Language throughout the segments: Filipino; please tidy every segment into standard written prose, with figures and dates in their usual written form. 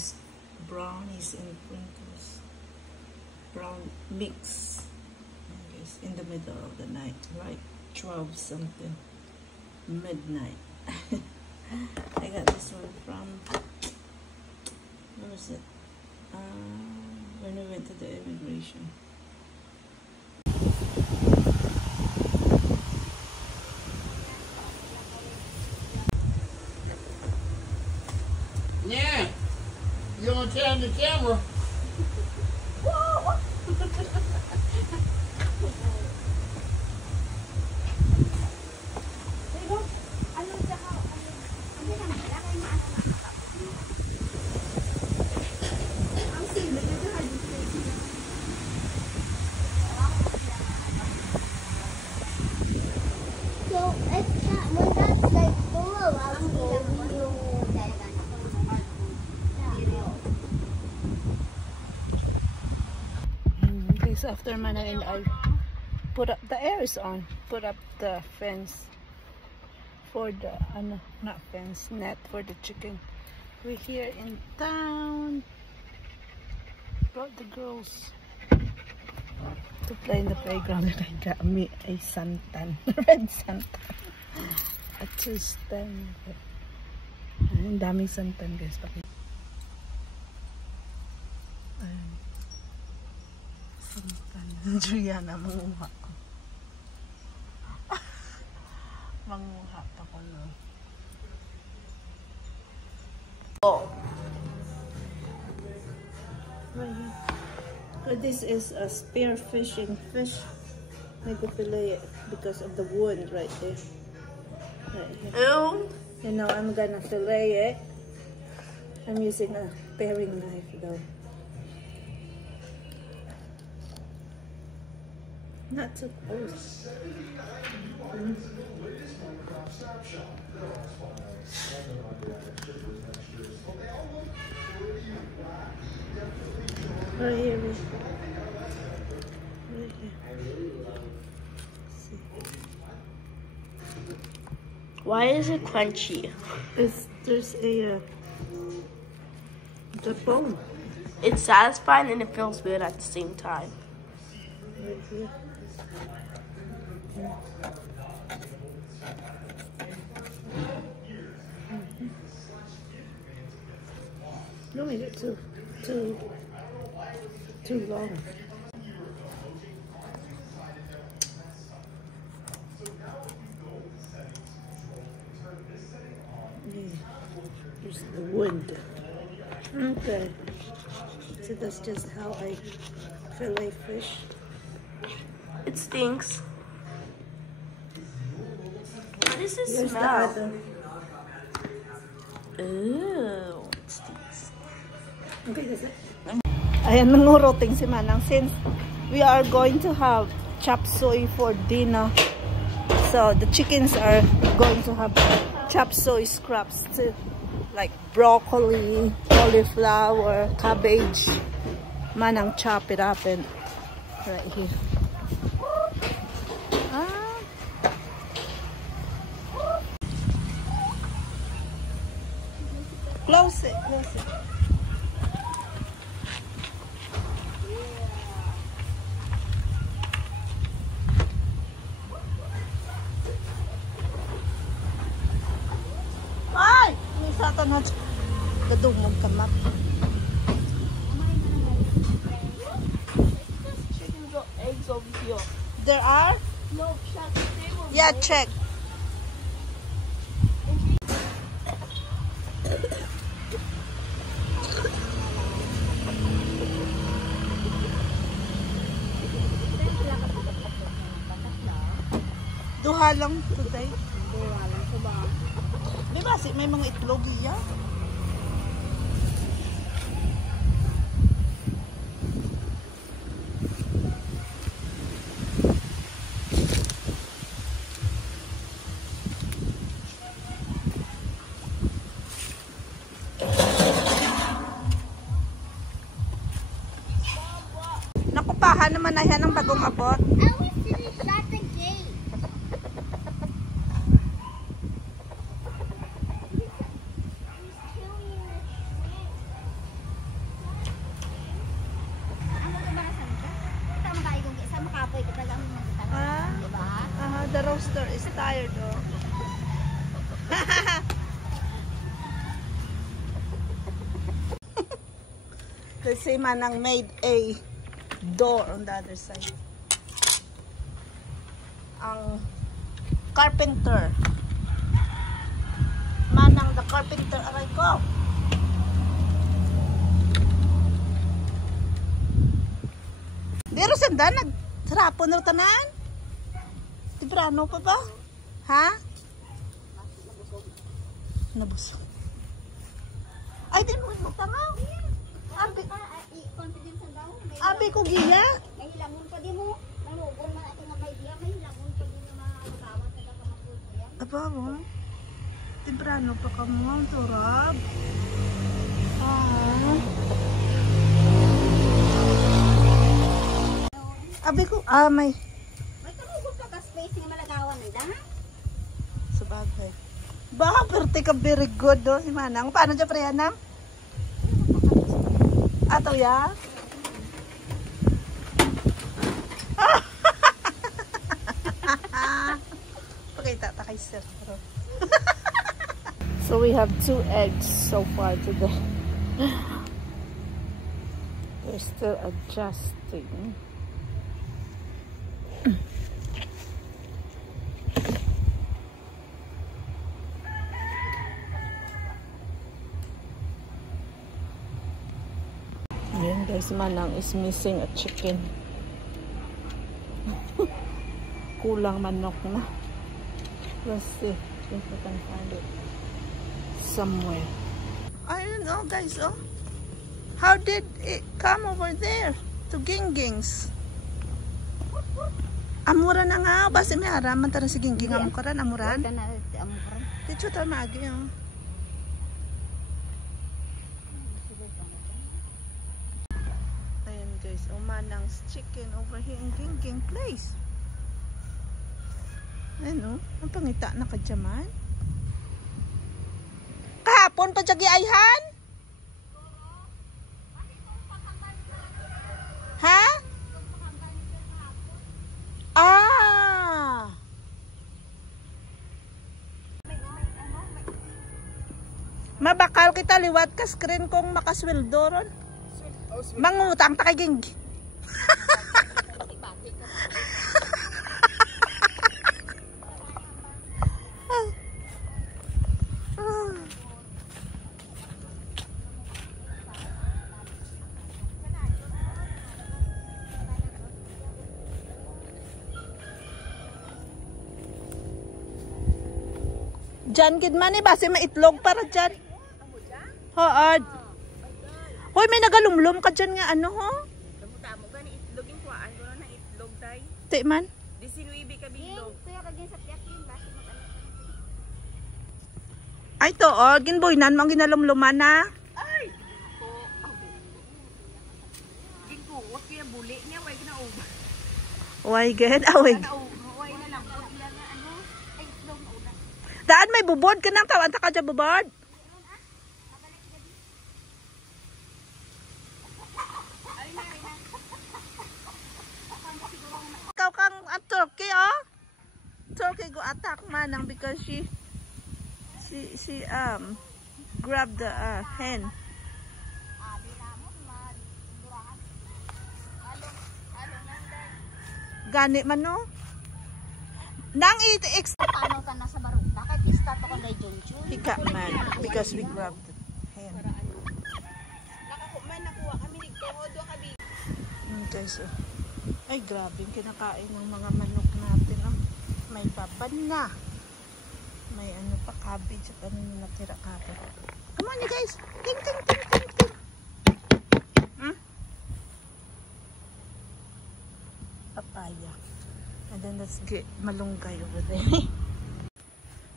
is brownies and crinkles. Brown mix. It's in the middle of the night, right? 12 something. Midnight. I got this one from, where was it? When we went to the immigration. Yeah, you gonna turn the camera? So after Mana and I put up the air is on, put up the fence for the not fence, net for the chicken. We're here in town. Brought the girls to play in the playground, and I got me a santan, red santan. A Tuestan. Ang daming santan, guys. Santan. Juliana, manguha ko. Manguha pa ko, no? Oh. Right here. So this is a spear fishing fish. I go fillet it because of the wound right there. Right here. Ew. And now I'm gonna fillet it. I'm using a paring knife though. Not too close. Right here. Right here. Why is it crunchy? There's a the bone It's satisfying and it feels weird at the same time. right here. Don't make it too long. Here's the wood. Okay. So that's just how I fillet fish. It stinks. What does this Here's the smell? other. Ew, it stinks. Okay, that's it. Ayan, nanguruting si Manang since we are going to have chop suey for dinner. So the chickens are going to have chop suey scraps too. Like broccoli, cauliflower, cabbage. Manang chop it up and right here. Close it, close it. Ay! May satan na gadumog ka map. Chickens or eggs over here. There are? No, check the table. Yeah, check. Duha lang today. Duha lang sa ba? Di ba may mga itlog iya? Nakupahan naman na yan ang bagong abot. scared, oh. Kasi Manang made a door on the other side. Ang carpenter. Manang the carpenter, aray ko. Pero sanda, nagsarapon na tanan? Tibrano pa ba? Ha? Nabusog. Ay, din mo tangaw. Abi ko giya. May hilangon pa di mo. Malubon man ating may diya. May hilangon pa di mo makakawat sa dakamapul ko yan. Aba mo? Tibrano pa ka mo. Ang turab. Abi ko, may. May kamugot pa ka space nga malagawan nila. Sa bagay. Baka perte ka very good do si Manang. Paano dyan preyanam? Ato ya? Pakita ta kay sir. So we have 2 eggs so far today. We're still adjusting. Ayan guys, Manang is missing a chicken. Kulang manok na. Let's see if we can find it somewhere. I don't know guys, oh. How did it come over there to Gingging's? Amura na nga, basta may haraman tara si Gingging. Amukaran, amuran. Dito tayo maagi, oh. Ayan guys, Manang's chicken over here in Gingging place. Ano? Ang pangita na kadyaman. Kahapon pa dyan ayhan? Ha? Ah! Mabakal kita liwat ka screen kung makasweldo ron. Mangutang ta kay Gingging. Diyan gid man base maitlog para diyan. Hood. Hoy may nagalumlum ka diyan nga ano ho? Tamo gani itlog yung kuan ko na itlog tay. Ti man. 19 ka bilog. Tuyo ka din sa piatin. Basi mag-ano. Ay to oh, ginboynan mo ang ginalumluman na. Ay. Ginkuot kaya buli niya way ginauba. Why good? Awig. Way na lang bud lang ano. Ay itlog na ulan. Daan may bubod ka nang tawan ta ka dyan bubod. Ikaw kang turkey oh. Turkey go attack Manang because she grabbed the hen. Gani man no. Nang extra Paano ka nasa baruta? Kahit istato ka kay Junjun. hika man because we grabbed the hen. May nakuha kami ni Kodo kabi. Guys, oh. Ay grabe kinakain ng mga manok natin oh. May baban na. May ano pa cabbage at ano yung natira kapit. Come on you guys. Ting ting ting ting ting. Papaya. And then let's get malunggay over there.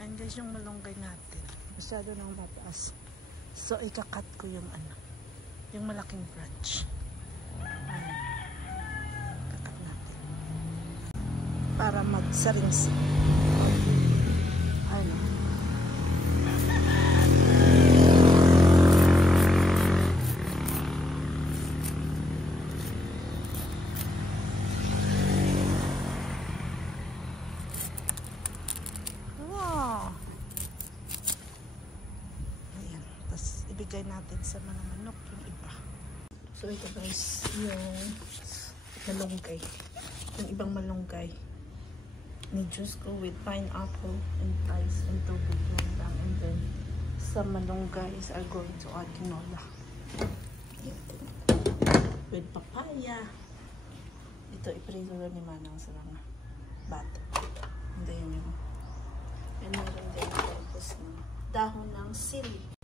And guys yung malunggay natin. Masyado nang mataas. So ikakat ko yung ano. Yung malaking branch. Ayan. Kakat natin. Para magsaringsik. Ayun o. ibigay natin sa mga manok yung iba. So ito guys, yung malunggay. Yung ibang malunggay. Ni-juice ko with pineapple and rice and tubig lang. And then, some malunggay's are going to add tinola. With papaya. Ito, iprito lang ni Manang sa mga bata. And then yung, and meron din tapos ng dahon ng sili.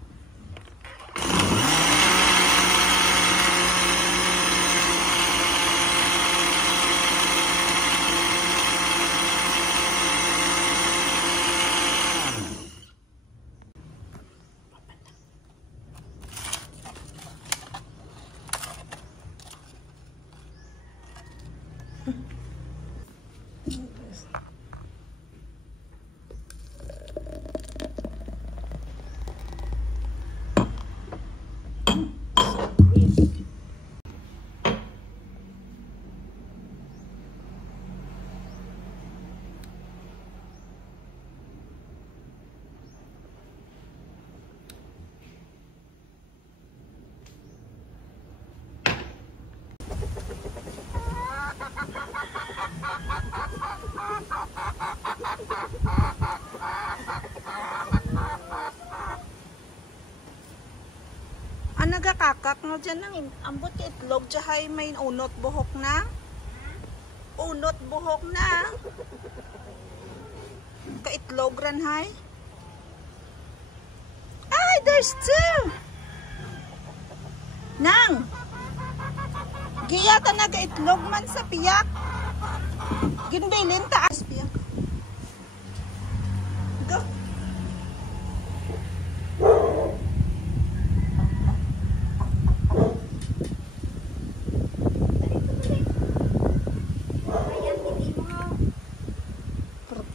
Nagakakak no dyan nang ambot ka itlog dyahay may unot buhok na. Unot buhok na. Ka-itlog ran hay. Ay, there's two. Nang. Giyata naga-itlog man sa piyak. Ginbilin taas piyak. Go.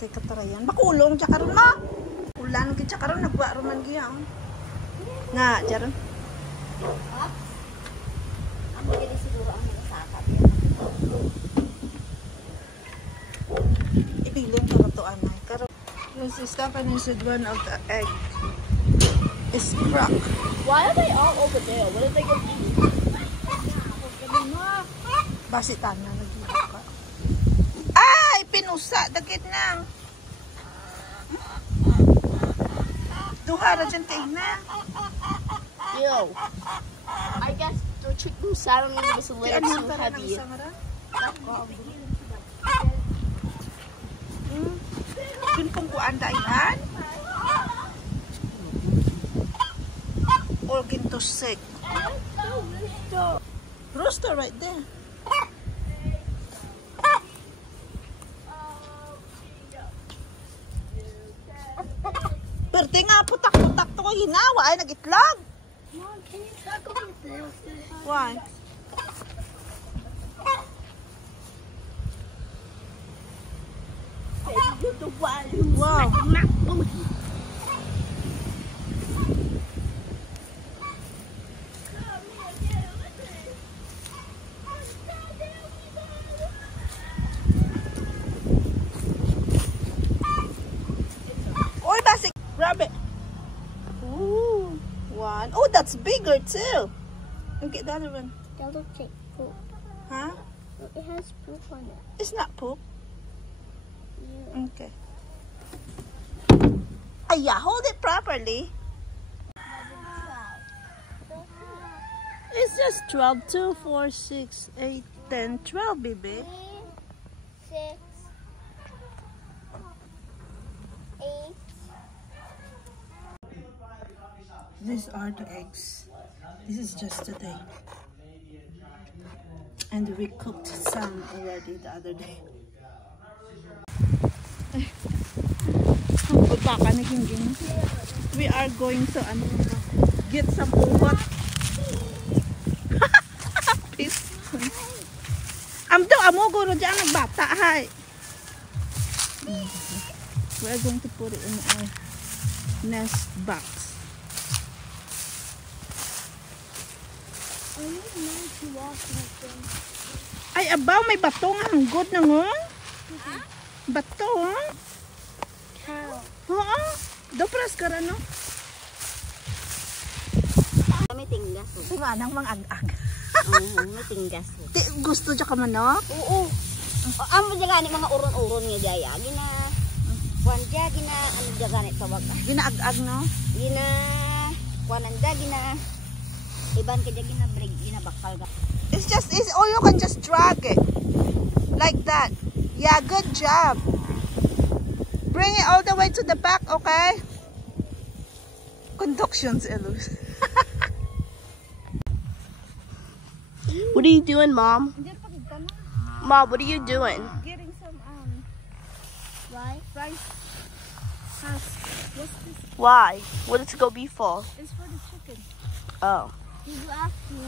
Katarayan. Makulong siya karon ma. Ulan kita karon nagwa roman giya. Nga, jaron. Amo jadi siguro ang magasakap. Ibilin ka to anay. Karon this is Stephanie said one of the egg is cracked. Why are they all over there? What did they go eat? Basitan na nagbuka. Ay, pinusa dagit nang. Duha ra dyan tigna. Ew. I guess the chicken salmon was a little too heavy. Yun pong kuan daihan. Or ginto sick. Rooster right there. Perte nga putak-putak to ko hinawa ay nag-itlog. Mom, can you talk about this? Why? You're the one who's Wow. my booty. Oy, basic. Grab it. Ooh, one. Oh, that's bigger too. Okay, the other one. That looks like poop. Huh? It has poop on it. It's not poop. Yeah. Okay. Ah, yeah, hold it properly. It's just 12, 2, 4, 6, 8, 10, 12, baby. 6, 8. These are the eggs. This is just today. And we cooked some already the other day. We are going to get some uwat. Amdo amo guro diyan nagbata hay. We are going to put it in our nest box. I need mine to wash my thing. Ay abaw may bato nga hanggod na ngo. Bato ha? Cow. Oo. Dopras ka ra no? Si Manang mang-ag-ag. Matinggas. Gusto dyan ka manok? Oo. Amo dyan gani mga uron-uron nga daya. Gina, kuwan dyan, gina, ano dyan gani tawag. Gina-ag-ag, no? Gina, kuwanan dyan, gina, iban ka dyan, gina break, gina bakal ka. It's or you can just drag it. Like that. Yeah, good job. Bring it all the way to the back, okay? Conductions, Elus. What are you doing, Mom? Mom, what are you doing? Getting some Rice. What's this? Why? What is it go be for? It's for the chicken. Oh. Did you ask me?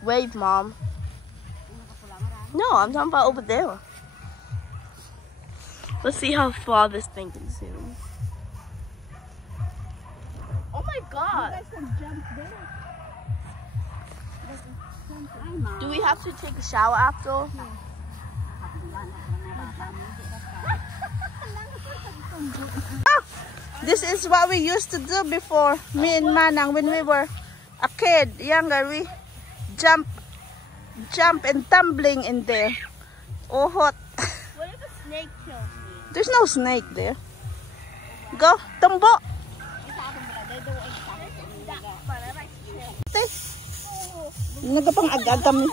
Wave, Mom. No, I'm talking about over there. Let's see how far this thing can zoom. Oh my God. You guys can jump there. Do we have to take a shower after? This is what we used to do before, me and Manang, when we were a kid, younger. We jump and tumbling in there. Oh, hot. What if a snake kills me? There's no snake there. Go, tumbo. Nagapang-ag-ag kami.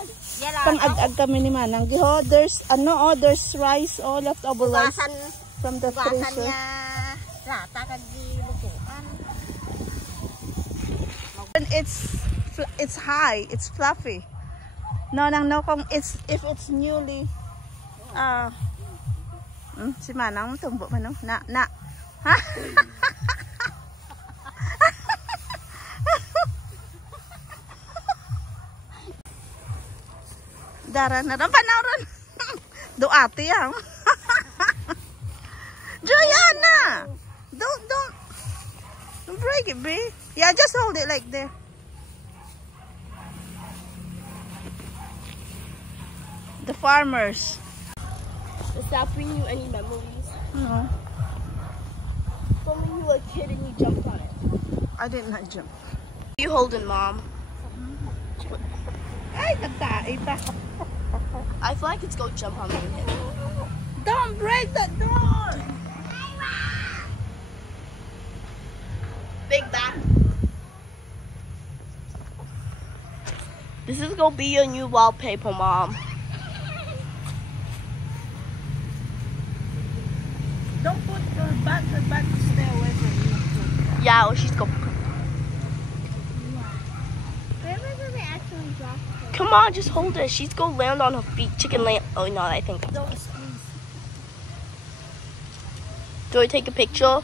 Pang-ag-ag kami ni Manang. Giho, there's there's rice, leftover rice from the freezer. And it's high, it's fluffy. No, kung if it's newly si Manang tumbo man no. Na. Ha? Dara na rin panauron. Doati yan. Joanna! Don't break it, B. Yeah, just hold it like there. The farmers. Does that bring you any memories? No, From when you were a kid and you jumped on it. I did not jump. You holding, Mom? Ay, nagtae pa. I feel like it's go jump on me. Don't break the door. Big back. This is gonna be your new wallpaper, Mom. Don't put your back to stay away from you. Yeah, or she's gonna. Where did they actually drop it? Come on, just hold her. She's gonna land on her feet. Chicken land. Oh no, I think. Don't squeeze. Do I take a picture?